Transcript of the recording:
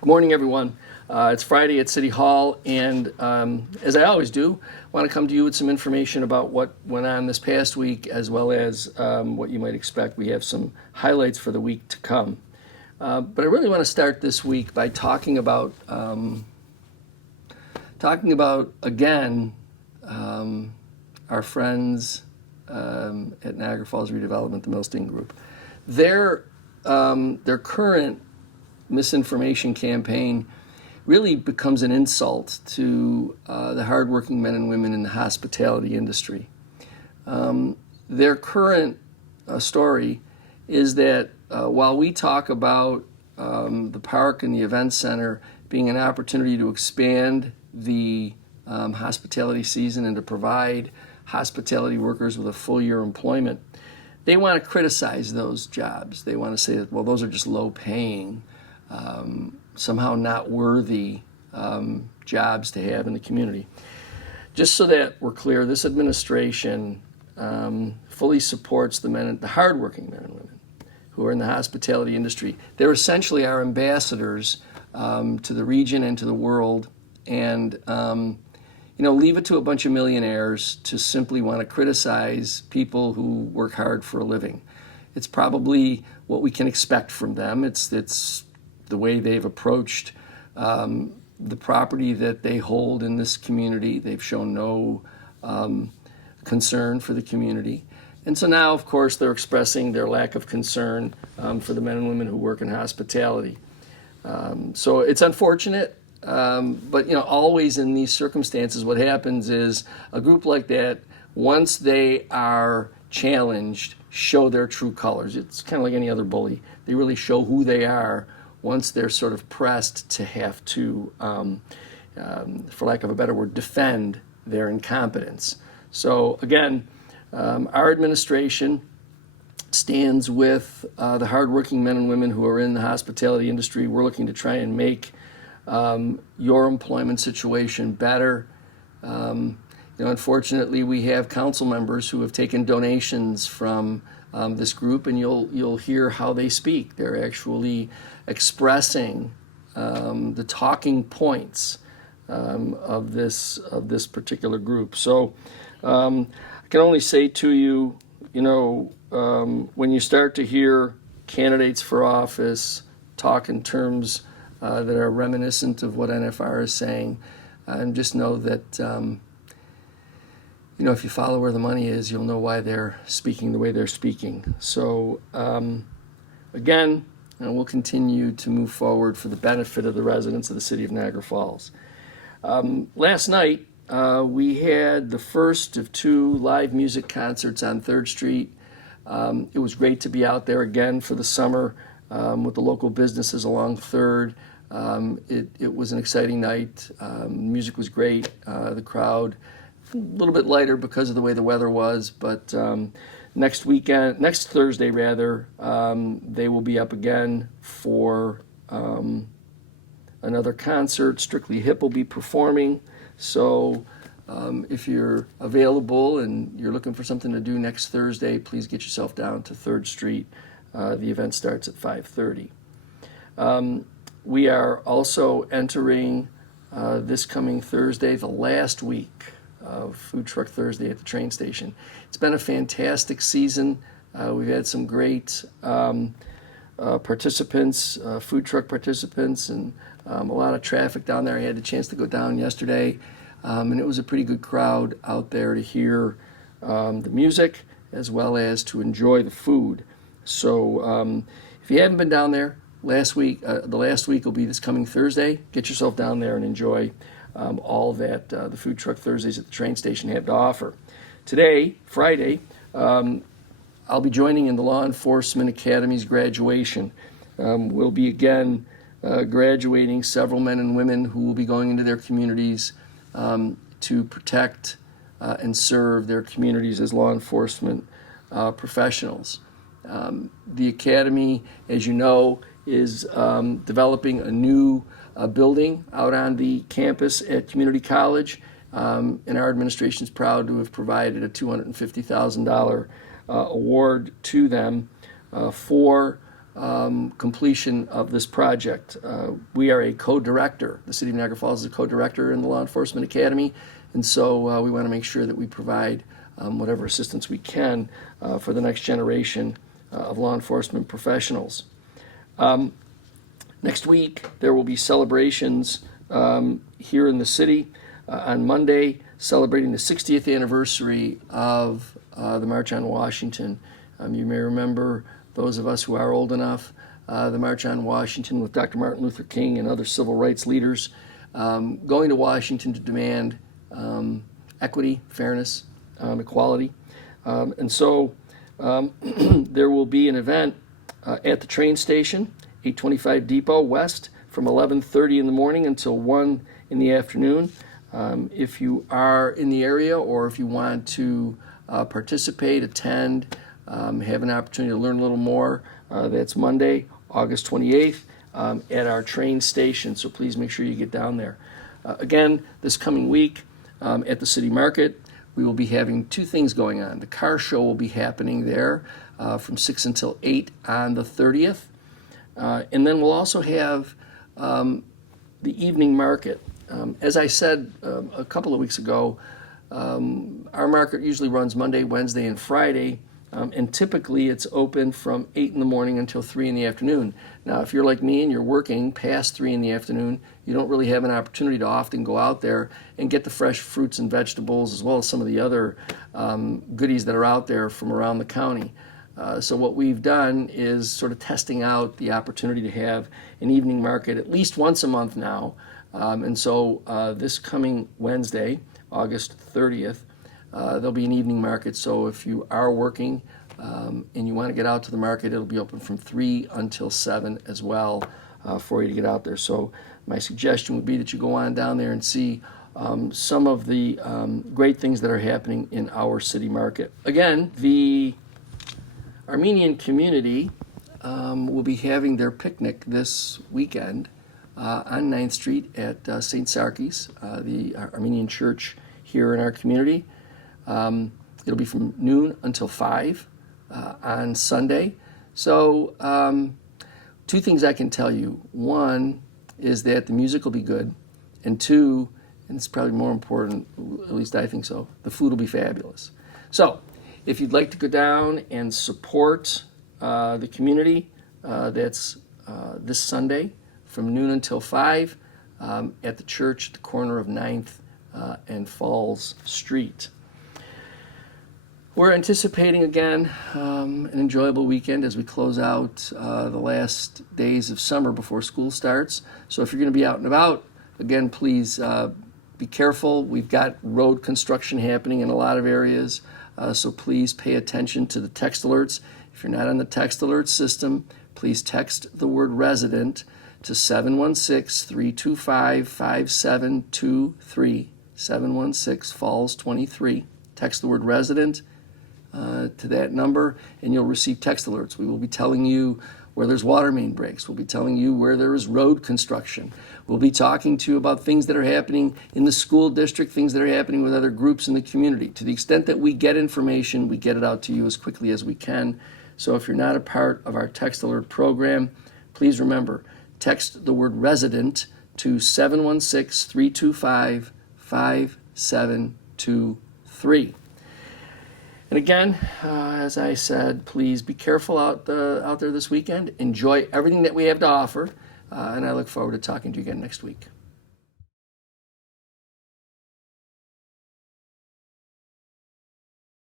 Good morning, everyone. It's Friday at City Hall, and as I always do, I want to come to you with some information about what went on this past week, as well as what you might expect. We have some highlights for the week to come. But I really want to start this week by talking about again our friends at Niagara Falls Redevelopment, the Milstein Group. Their current misinformation campaign really becomes an insult to the hardworking men and women in the hospitality industry. Their current story is that while we talk about the park and the event center being an opportunity to expand the hospitality season and to provide hospitality workers with a full year employment, they want to criticize those jobs. They want to say that, well, those are just low paying, somehow not worthy jobs to have in the community. Just so that we're clear, this administration fully supports the hardworking men and women who are in the hospitality industry. They're essentially our ambassadors to the region and to the world, and leave it to a bunch of millionaires to simply want to criticize people who work hard for a living. It's probably what we can expect from them. It's the way they've approached the property that they hold in this community. They've shown no concern for the community. And so now, of course, they're expressing their lack of concern for the men and women who work in hospitality. So it's unfortunate, but always in these circumstances, what happens is a group like that, once they are challenged, show their true colors. It's kind of like any other bully. They really show who they are once they're sort of pressed to have to, for lack of a better word, defend their incompetence. So again, our administration stands with the hardworking men and women who are in the hospitality industry. We're looking to try and make your employment situation better. Unfortunately, we have council members who have taken donations from this group, and you'll hear how they speak. They're actually expressing the talking points of this particular group. So I can only say to you, when you start to hear candidates for office talk in terms that are reminiscent of what NFR is saying, and just know that if you follow where the money is, you'll know why they're speaking the way they're speaking. So again, we'll continue to move forward for the benefit of the residents of the city of Niagara Falls. Last night, we had the first of two live music concerts on 3rd Street. It was great to be out there again for the summer with the local businesses along 3rd. It was an exciting night. Music was great. The crowd a little bit lighter because of the way the weather was, but next Thursday rather, they will be up again for another concert. Strictly Hip will be performing. So if you're available and you're looking for something to do next Thursday, please get yourself down to 3rd Street. The event starts at 5:30. We are also entering this coming Thursday, the last week of Food Truck Thursday at the train station. It's been a fantastic season. We've had some great participants, food truck participants, and a lot of traffic down there. I had the chance to go down yesterday, and it was a pretty good crowd out there to hear the music as well as to enjoy the food. So if you haven't been down there, the last week will be this coming Thursday. Get yourself down there and enjoy all that the Food Truck Thursdays at the train station have to offer. Today, Friday, I'll be joining in the Law Enforcement Academy's graduation. We'll be again graduating several men and women who will be going into their communities to protect and serve their communities as law enforcement professionals. The Academy, as you know, is developing a new building out on the campus at Community College, and our administration is proud to have provided a $250,000 award to them for completion of this project. We are a co-director. The City of Niagara Falls is a co-director in the Law Enforcement Academy, and so we want to make sure that we provide whatever assistance we can for the next generation of law enforcement professionals. Next week, there will be celebrations here in the city on Monday, celebrating the 60th anniversary of the March on Washington. You may remember, those of us who are old enough, the March on Washington with Dr. Martin Luther King and other civil rights leaders going to Washington to demand equity, fairness, equality. And so there will be an event at the train station, 825 Depot West, from 11:30 in the morning until 1 in the afternoon. If you are in the area, or if you want to participate, attend, have an opportunity to learn a little more, that's Monday, August 28th, at our train station. So please make sure you get down there. Again, this coming week at the City Market, we will be having two things going on. The car show will be happening there from 6 until 8 on the 30th. And then we'll also have the evening market. As I said a couple of weeks ago, our market usually runs Monday, Wednesday, and Friday, and typically it's open from 8 in the morning until 3 in the afternoon. Now, if you're like me and you're working past 3 in the afternoon, you don't really have an opportunity to often go out there and get the fresh fruits and vegetables, as well as some of the other goodies that are out there from around the county. So what we've done is sort of testing out the opportunity to have an evening market at least once a month now. And so this coming Wednesday, August 30th, there'll be an evening market. So if you are working and you want to get out to the market, it'll be open from 3 until 7 as well for you to get out there. So my suggestion would be that you go on down there and see some of the great things that are happening in our city market. Again, the Armenian community will be having their picnic this weekend on 9th Street at St. Sarkis, the Armenian church here in our community. It'll be from noon until 5 on Sunday. So two things I can tell you. One is that the music will be good, and two, and it's probably more important, at least I think so, the food will be fabulous. So if you'd like to go down and support the community, that's this Sunday from noon until 5 at the church at the corner of 9th and Falls Street. We're anticipating, again, an enjoyable weekend as we close out the last days of summer before school starts. So if you're going to be out and about, again, please be careful. We've got road construction happening in a lot of areas. So please pay attention to the text alerts. If you're not on the text alert system, please text the word resident to 716-325-5723, 716 Falls 23. Text the word resident to that number, and you'll receive text alerts. We will be telling you where there's water main breaks. We'll be telling you where there is road construction. We'll be talking to you about things that are happening in the school district, things that are happening with other groups in the community. To the extent that we get information, we get it out to you as quickly as we can. So if you're not a part of our text alert program, please remember, text the word resident to 716-325-5723. And again, as I said, please be careful out there this weekend. Enjoy everything that we have to offer, and I look forward to talking to you again next week.